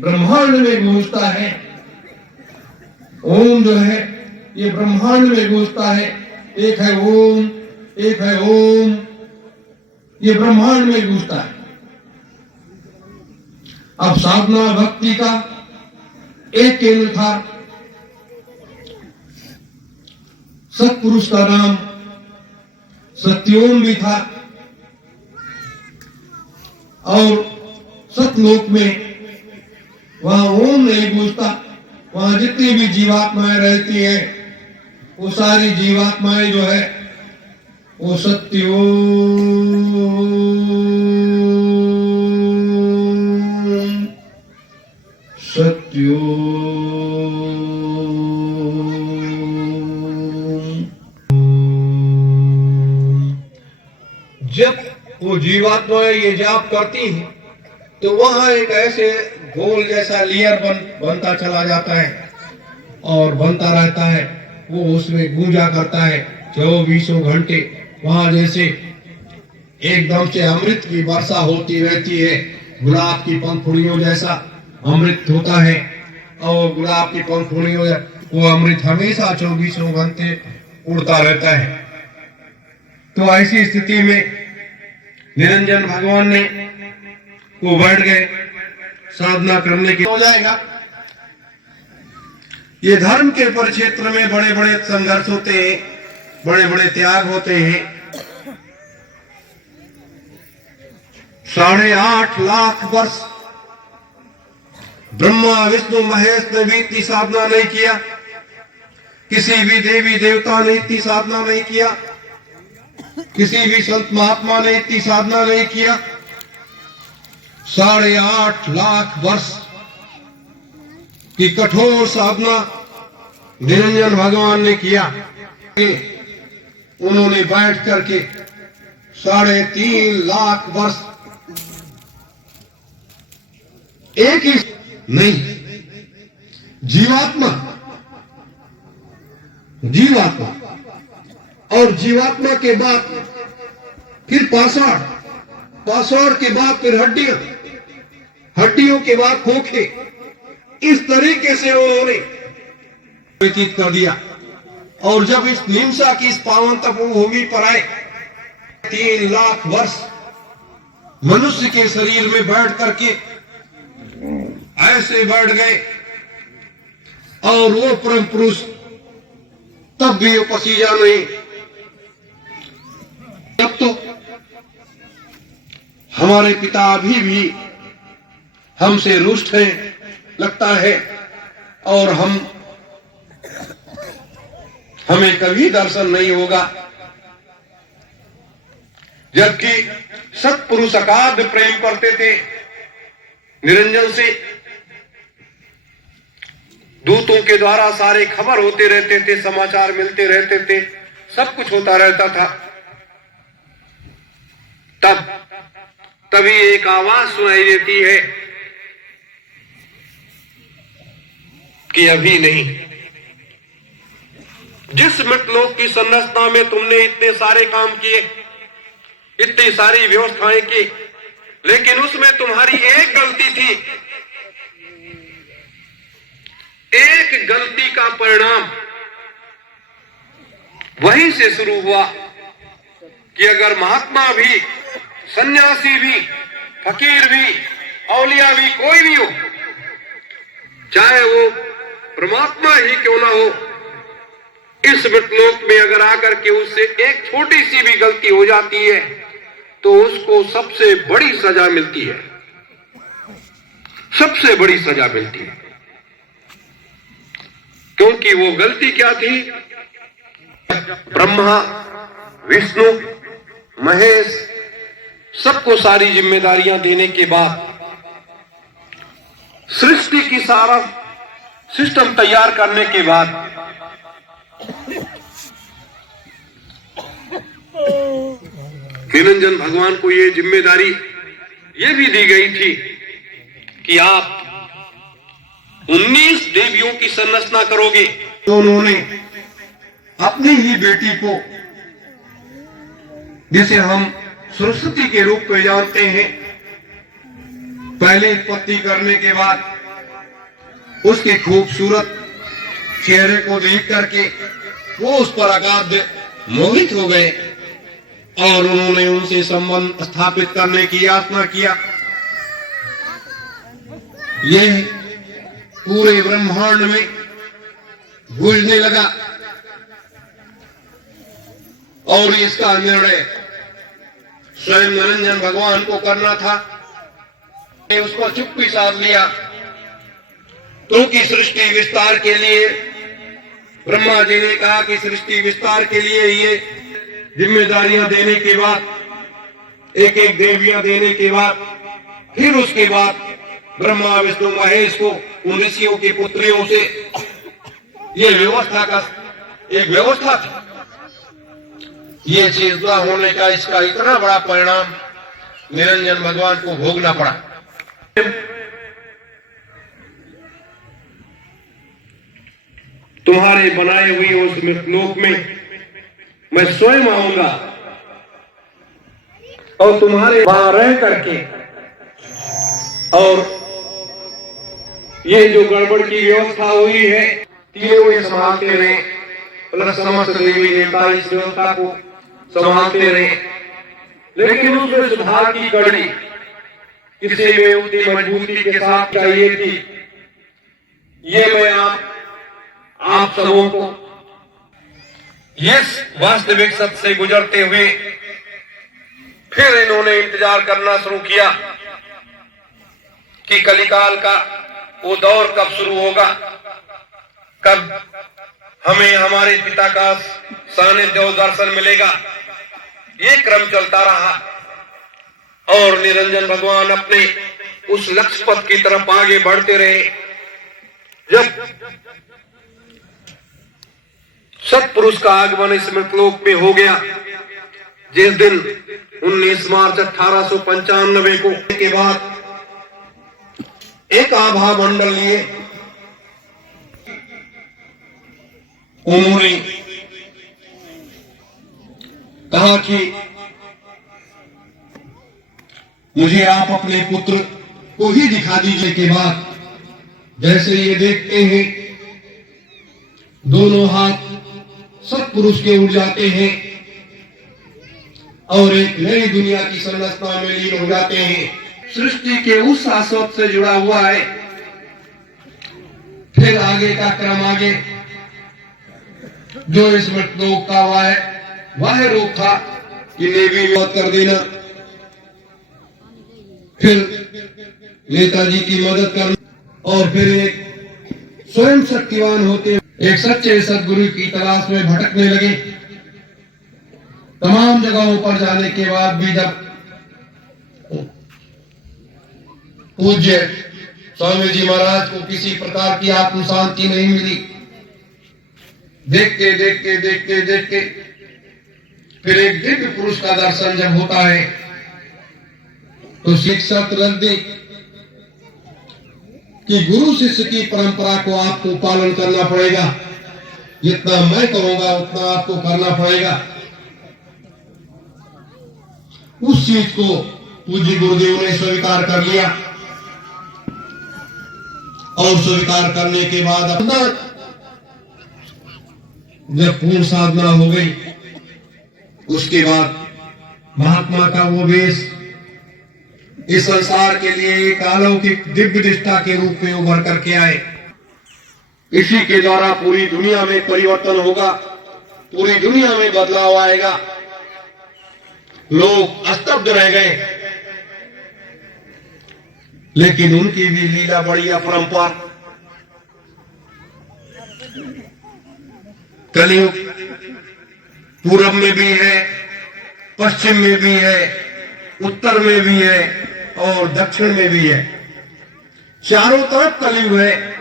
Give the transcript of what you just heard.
ब्रह्मांड में गूंजता है। ओम जो है ये ब्रह्मांड में गूंजता है। एक है ओम, एक है ओम, ये ब्रह्मांड में गूंजता है। अब साधना भक्ति का एक केंद्र था, सत्पुरुष का नाम सत्योम भी था, और सतलोक में वहां ओम नहीं गूंजता। वहां जितनी भी जीवात्माएं रहती है वो सारी जीवात्माएं जो है वो सत्योम सत्योम। जब वो जीवात्माएं ये जाप करती हैं तो वहां एक ऐसे गोल जैसा लेयर बनता चला जाता है और बनता रहता है। वो उसमें गूंजा करता है 24 घंटे। वहां जैसे एकदम से अमृत की वर्षा होती रहती है, गुलाब की पंखुड़ियों जैसा अमृत होता है। और गुलाब की पंखुड़ियों वो अमृत हमेशा 24 घंटे उड़ता रहता है। तो ऐसी स्थिति में निरंजन भगवान ने वो बैठ गए साधना करने की। हो जाएगा। ये धर्म के परिक्षेत्र में बड़े बड़े संघर्ष होते हैं, बड़े बड़े त्याग होते हैं। 8.5 लाख वर्ष ब्रह्मा विष्णु महेश ने भी इतनी साधना नहीं किया, किसी भी देवी देवता ने इतनी साधना नहीं किया, किसी भी संत महात्मा ने इतनी साधना नहीं किया। 8.5 लाख वर्ष की कठोर साधना निरंजन भगवान ने किया। उन्होंने बैठ करके 3.5 लाख वर्ष एक ही नहीं, जीवात्मा और जीवात्मा के बाद फिर पाषाण के बाद फिर हड्डियों के बाद खोखे, इस तरीके से उन्होंने व्यतीत कर दिया। और जब इस निमसा की इस पावन तपोभूमि पर आए, 3 लाख वर्ष मनुष्य के शरीर में बैठ करके ऐसे बैठ गए, और वो परम पुरुष तब भी वो पसीजा नहीं। तब तो हमारे पिता अभी भी हमसे रुष्ट हैं लगता है, और हमें कभी दर्शन नहीं होगा। जबकि सत्पुरुष अगाध प्रेम करते थे निरंजन से, दूतों के द्वारा सारे खबर होते रहते थे, समाचार मिलते रहते थे, सब कुछ होता रहता था। तभी एक आवाज सुनाई देती है कि अभी नहीं। जिस मृतलोक की संरचना में तुमने इतने सारे काम किए, इतनी सारी व्यवस्थाएं की, लेकिन उसमें तुम्हारी एक गलती थी। एक गलती का परिणाम वहीं से शुरू हुआ कि अगर महात्मा भी, सन्यासी भी, फकीर भी, औलिया भी, कोई भी हो, चाहे वो परमात्मा ही क्यों ना हो, इस मृतलोक में अगर आकर के उससे एक छोटी सी भी गलती हो जाती है तो उसको सबसे बड़ी सजा मिलती है, सबसे बड़ी सजा मिलती है। क्योंकि वो गलती क्या थी? ब्रह्मा विष्णु महेश सबको सारी जिम्मेदारियां देने के बाद सृष्टि की सारा सिस्टम तैयार करने के बाद निरंजन भगवान को ये जिम्मेदारी ये भी दी गई थी कि आप 19 देवियों की संरचना करोगे। तो उन्होंने अपनी ही बेटी को, जिसे हम सरस्वती के रूप में जानते हैं, पहले उत्पत्ति करने के बाद उसके खूबसूरत चेहरे को देख करके वो उस पर अगाध मोहित हो गए और उन्होंने उनसे संबंध स्थापित करने की याचना किया। यह पूरे ब्रह्मांड में गूंजने लगा और इसका निर्णय स्वयं निरंजन भगवान को करना था। उसको चुप्पी साध लिया क्योंकि सृष्टि विस्तार के लिए ब्रह्मा जी ने कहा कि सृष्टि विस्तार के लिए ये जिम्मेदारियां देने के बाद, एक एक देवियां देने के बाद, फिर उसके बाद ब्रह्मा विष्णु महेश को उन ऋषियों की पुत्रियों से ये व्यवस्था का एक व्यवस्था थी। ये चीज न होने का इसका इतना बड़ा परिणाम निरंजन भगवान को भोगना पड़ा। तुम्हारे बनाए हुए उस मृतलोक में मैं स्वयं आऊंगा और तुम्हारे वहां रह करके और ये जो गड़बड़ की व्यवस्था हुई है तीनों ये संभालते रहे, प्लस समस्त देवी देवता इस व्यवस्था को संभालते रहे, लेकिन उसमें सुधार की कड़ी किसी में उतनी मजबूती के साथ चाहिए थी। ये मैं आप सबों को इस वास्तविक सत्य से गुजरते हुए फिर इन्होंने इंतजार करना शुरू किया कि कलिकाल का वो दौर कब शुरू होगा, कब हमें हमारे पिता का सानिध्य और दर्शन मिलेगा। ये क्रम चलता रहा और निरंजन भगवान अपने उस लक्ष्य पथ की तरफ आगे बढ़ते रहे। जब सत्पुरुष का आगमन इस मृतलोक में हो गया, जिस दिन 19 मार्च 1895 को के बाद एक आभा मंडल लिए उन्होंने कहा कि मुझे आप अपने पुत्र को ही दिखा दीजिए। के बाद जैसे ये देखते हैं दोनों हाथ सत्पुरुष के उड़ जाते हैं और एक नई दुनिया की संरचना में लीन हो जाते हैं। सृष्टि के उस शाश्वत से जुड़ा हुआ है। फिर आगे का क्रम आगे जो इस मृतलोक का वह रूप था कि नेवी मत कर देना, फिर नेताजी की मदद करना और फिर एक स्वयं शक्तिवान होते एक सच्चे सदगुरु की तलाश में भटकने लगे। तमाम जगहों पर जाने के बाद भी जब पूज्य स्वामी जी महाराज को किसी प्रकार की आत्म शांति नहीं मिली, देखते देखते देखते देखते फिर एक दिव्य पुरुष का दर्शन जब होता है तो शिक्षा रख दी कि गुरु शिष्य की परंपरा को आपको पालन करना पड़ेगा। जितना मैं करूंगा उतना आपको करना पड़ेगा। उस चीज को पूज्य गुरुदेव ने स्वीकार कर लिया और स्वीकार करने के बाद जब पूर्ण साधना हो गई, उसके बाद महात्मा का वो वेश इस संसार के लिए एक अलौकिक दिव्य निष्ठा के रूप में उभर करके आए। इसी के द्वारा पूरी दुनिया में परिवर्तन होगा, पूरी दुनिया में बदलाव आएगा। लोग स्तब्ध रह गए, लेकिन उनकी भी लीला बड़ी अपरंपार। कलयुग पूरब में भी है, पश्चिम में भी है, उत्तर में भी है और दक्षिण में भी है। चारों तरफ कलयुग है।